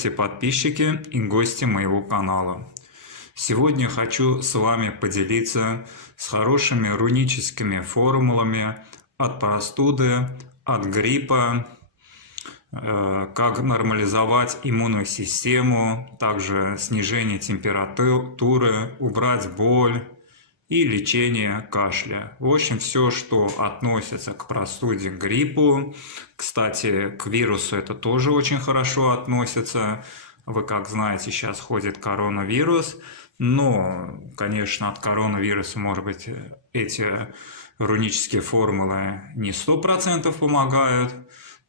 Здравствуйте, подписчики и гости моего канала. Сегодня хочу с вами поделиться с хорошими руническими формулами от простуды, от гриппа, как нормализовать иммунную систему, также снижение температуры, убрать боль и лечение кашля. В общем, все, что относится к простуде, к гриппу. Кстати, к вирусу это тоже очень хорошо относится. Вы, как знаете, сейчас ходит коронавирус. Но, конечно, от коронавируса, может быть, эти рунические формулы не 100% помогают.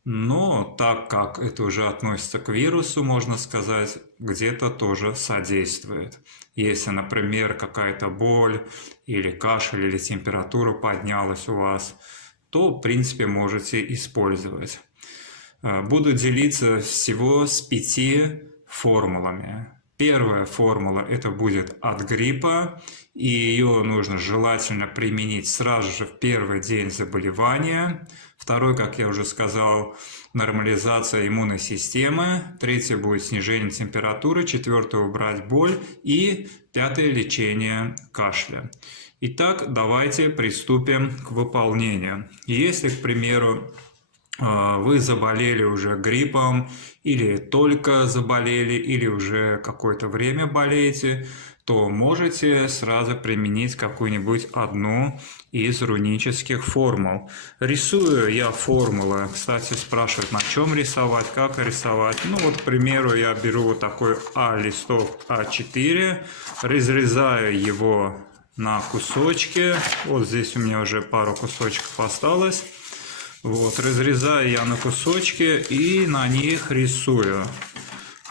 Но так как это уже относится к вирусу, можно сказать, где-то тоже содействует. Если, например, какая-то боль или кашель или температура поднялась у вас, то, в принципе, можете использовать. Буду делиться всего с 5 формулами. Первая формула это будет от гриппа, и ее нужно желательно применить сразу же в первый день заболевания. Второй, как я уже сказал, нормализация иммунной системы. Третье будет снижение температуры. Четвертое убрать боль. И пятое лечение кашля. Итак, давайте приступим к выполнению. Если, к примеру, вы заболели уже гриппом, или только заболели, или уже какое-то время болеете, то можете сразу применить какую-нибудь одну из рунических формул. Рисую я формулы. Кстати, спрашивают, на чем рисовать, как рисовать. Ну вот, к примеру, я беру вот такой листок А4, разрезаю его на кусочки. Вот здесь у меня уже пару кусочков осталось. Вот, разрезаю я на кусочки и на них рисую.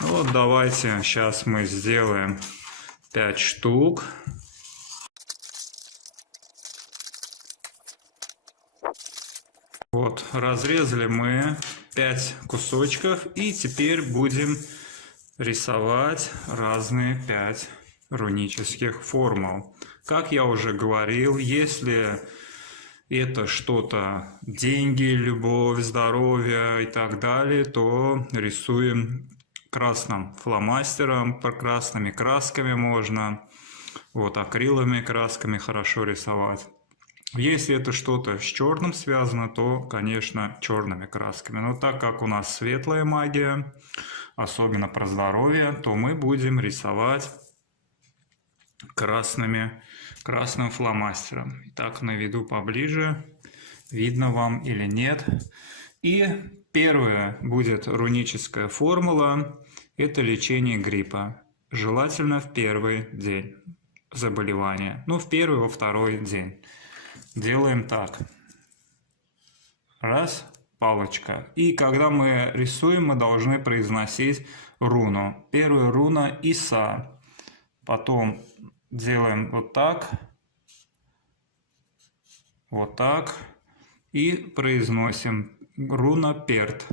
Вот давайте сейчас мы сделаем 5 штук. Вот, разрезали мы 5 кусочков и теперь будем рисовать разные 5 рунических формул. Как я уже говорил, если это что-то деньги, любовь, здоровье и так далее, то рисуем красным фломастером, красными красками можно, вот акриловыми красками хорошо рисовать. Если это что-то с черным связано, то, конечно, черными красками. Но так как у нас светлая магия, особенно про здоровье, то мы будем рисовать красным фломастером. Итак, наведу поближе, видно вам или нет. И первая будет руническая формула, это лечение гриппа. Желательно в первый день заболевания, ну в первый, во второй день. Делаем так. Раз, палочка. И когда мы рисуем, мы должны произносить руну. Первая руна Иса. Потом делаем вот так и произносим руна Перт.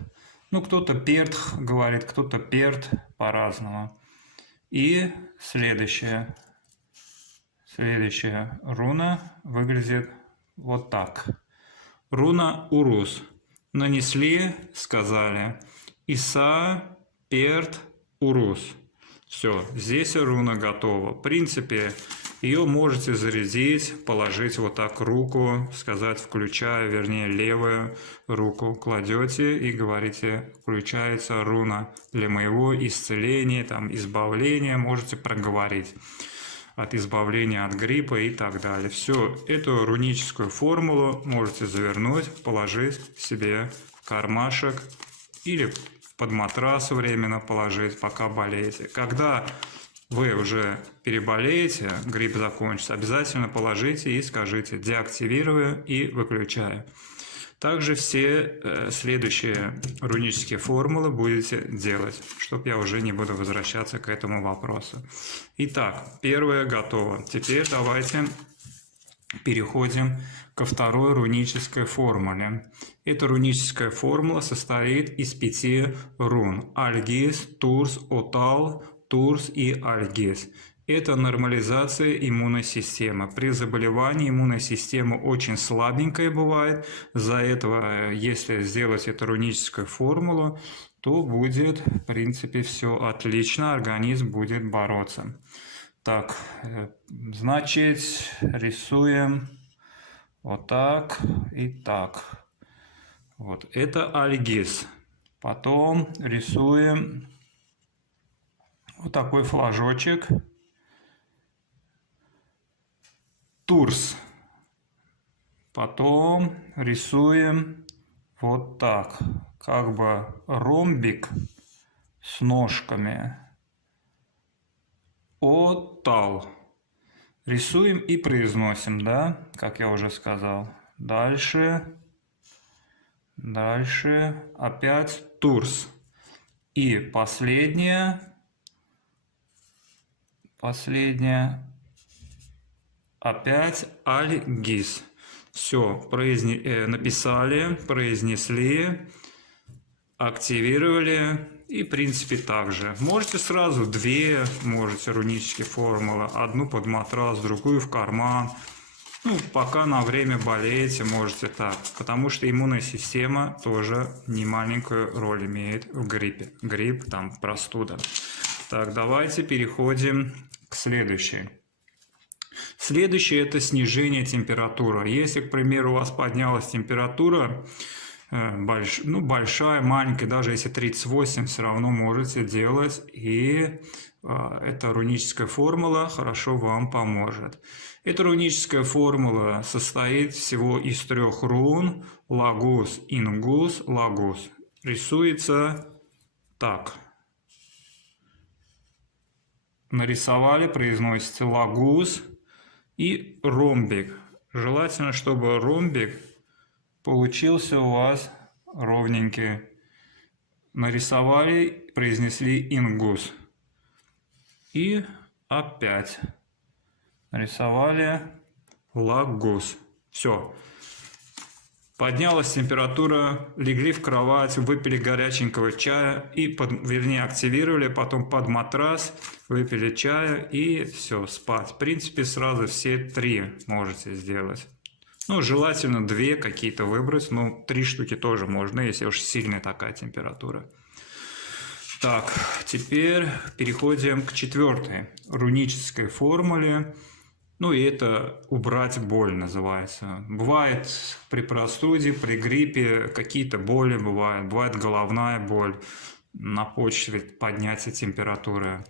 Ну, кто-то Перт говорит, кто-то Перт, по-разному. И следующая руна выглядит вот так. Руна Урус. Нанесли, сказали Иса, Перт, Урус. Все, здесь руна готова. В принципе, ее можете зарядить, положить вот так руку, сказать включая, вернее левую руку кладете и говорите, включается руна для моего исцеления, там, избавления, можете проговорить от избавления от гриппа и так далее. Все, эту руническую формулу можете завернуть, положить себе в кармашек или под матрас временно положить, пока болеете. Когда вы уже переболеете, грипп закончится, обязательно положите и скажите «деактивирую» и «выключаю». Также все следующие рунические формулы будете делать, чтобы я уже не буду возвращаться к этому вопросу. Итак, первое готово. Теперь давайте переходим ко второй рунической формуле. Эта руническая формула состоит из 5 рун: Альгиз, Турс, Отал, Турс и Альгиз. Это нормализация иммунной системы. При заболевании иммунная система очень слабенькая бывает. Из-за этого, если сделать эту руническую формулу, то будет, в принципе, все отлично, организм будет бороться. Так, значит, рисуем вот так и так. Вот, это альгиз. Потом рисуем вот такой флажочек. Турс. Потом рисуем вот так, как бы ромбик с ножками. Отал. Рисуем и произносим, да, как я уже сказал. Дальше. Дальше. Опять турс. И последнее. Опять альгиз. Все, написали, произнесли, активировали. И, в принципе, так же. Можете сразу две, можете рунические формулы. Одну под матрас, другую в карман. Ну, пока на время болеете, можете так. Потому что иммунная система тоже немаленькую роль имеет в гриппе. Грипп, там, простуда. Так, давайте переходим к следующей. Следующее – это снижение температуры. Если, к примеру, у вас поднялась температура, большая, маленькая, даже если 38, все равно можете делать, и эта руническая формула хорошо вам поможет. Эта руническая формула состоит всего из 3 рун: лагус, ингус, лагус. Рисуется так. Нарисовали, произносится лагус и ромбик. Желательно, чтобы ромбик получился у вас ровненький. Нарисовали, произнесли ингус. И опять нарисовали лагус. Все. Поднялась температура, легли в кровать, выпили горяченького чая и, активировали, потом под матрас, выпили чая и все, спать. В принципе, сразу все 3 можете сделать. Ну, желательно 2 какие-то выбрать, но 3 штуки тоже можно, если уж сильная такая температура. Так, теперь переходим к 4-й рунической формуле. Ну и это убрать боль называется. Бывает при простуде, при гриппе какие-то боли бывают. Бывает головная боль на почве поднятия температуры.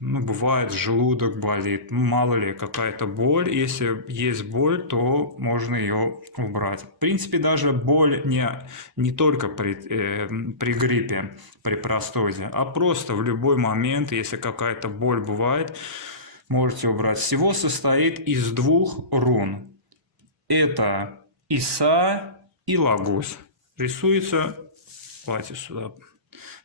Ну, бывает желудок болит. Мало ли какая-то боль. Если есть боль, то можно ее убрать. В принципе, даже боль не только при гриппе, при простуде, а просто в любой момент, если какая-то боль бывает, можете убрать. Всего состоит из 2 рун. Это Иса и Лагус. Рисуется, давайте сюда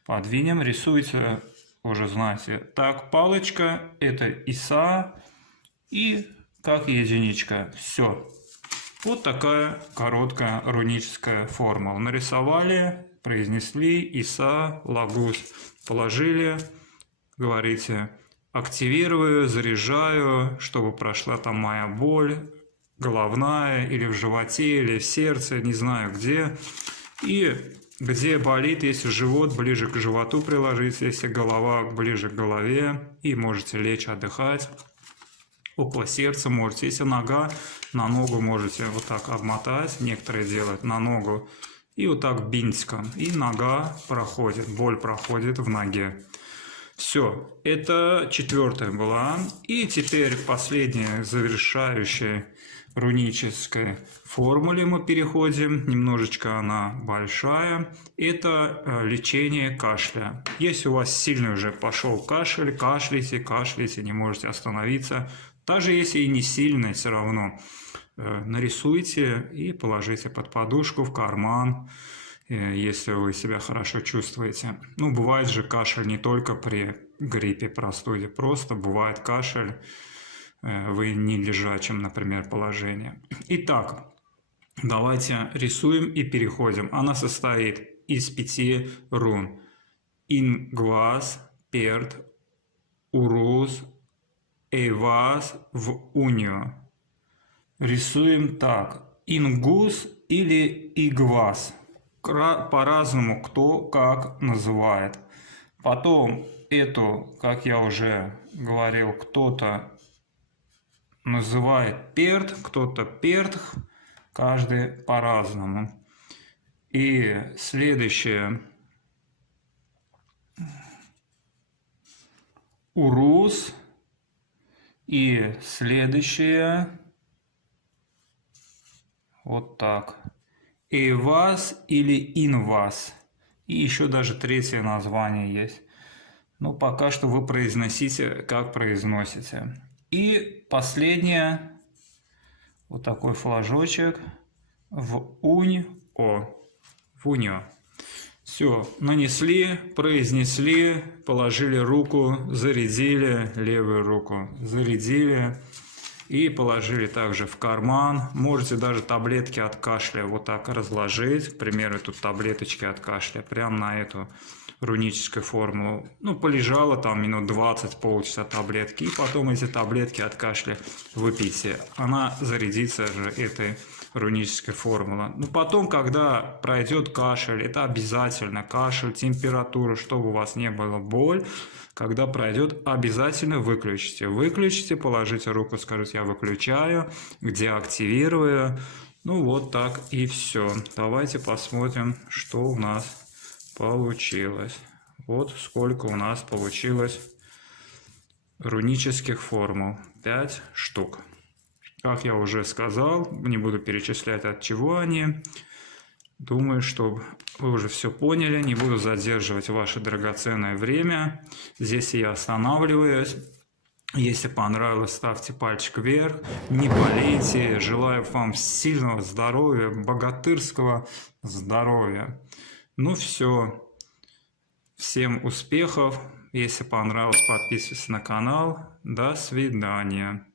подвинем, рисуется, уже знаете, так, палочка, это Иса и как единичка. Все. Вот такая короткая руническая формула. Нарисовали, произнесли Иса, Лагус. Положили, говорите: активирую, заряжаю, чтобы прошла там моя боль, головная, или в животе, или в сердце, не знаю где. И где болит, если живот, ближе к животу приложить, если голова, ближе к голове. И можете лечь отдыхать. Около сердца можете. Если нога, на ногу можете вот так обмотать. Некоторые делают на ногу. И вот так бинтиком. И нога проходит, боль проходит в ноге. Все, это 4-я была. И теперь последняя, завершающая рунической формуле мы переходим. Немножечко она большая. Это лечение кашля. Если у вас сильный уже пошел кашель, кашляйте, не можете остановиться. Даже если и не сильный, все равно нарисуйте и положите под подушку, в карман, если вы себя хорошо чувствуете. Ну, бывает же кашель не только при гриппе, простуде, просто бывает кашель в нележачем, например, положении. Итак, давайте рисуем и переходим. Она состоит из 5 рун. Ингвас, перт, урус, эйвас в унию. Рисуем так. Ингус или игвас. по-разному кто как называет. Потом эту, как я уже говорил, кто-то называет перт, кто-то пертх, каждый по-разному. И следующее урус. И следующее вот так. Эвас или инвас. И еще даже третье название есть. Но пока что вы произносите, как произносите. И последнее. Вот такой флажочек. В унь-о. В унь-о. Все, нанесли, произнесли, положили руку, зарядили левую руку, зарядили и положили также в карман. Можете даже таблетки от кашля вот так разложить, к примеру, тут таблеточки от кашля, прямо на эту руническую формулу. Ну, полежала там минут 20, полчаса таблетки, и потом эти таблетки от кашля выпейте. Она зарядится же этой рунической формулой. Но потом, когда пройдет кашель, это обязательно кашель, температура, чтобы у вас не было боль, когда пройдет, обязательно выключите. Выключите, положите руку, скажите, я выключаю, где активирую. Ну вот так и все. Давайте посмотрим, что у нас получилось. Вот сколько у нас получилось рунических формул. 5 штук. Как я уже сказал, не буду перечислять, от чего они. Думаю, что вы уже все поняли. Не буду задерживать ваше драгоценное время. Здесь я останавливаюсь. Если понравилось, ставьте пальчик вверх. Не болейте. Желаю вам сильного здоровья, богатырского здоровья. Ну все. Всем успехов. Если понравилось, подписывайтесь на канал. До свидания.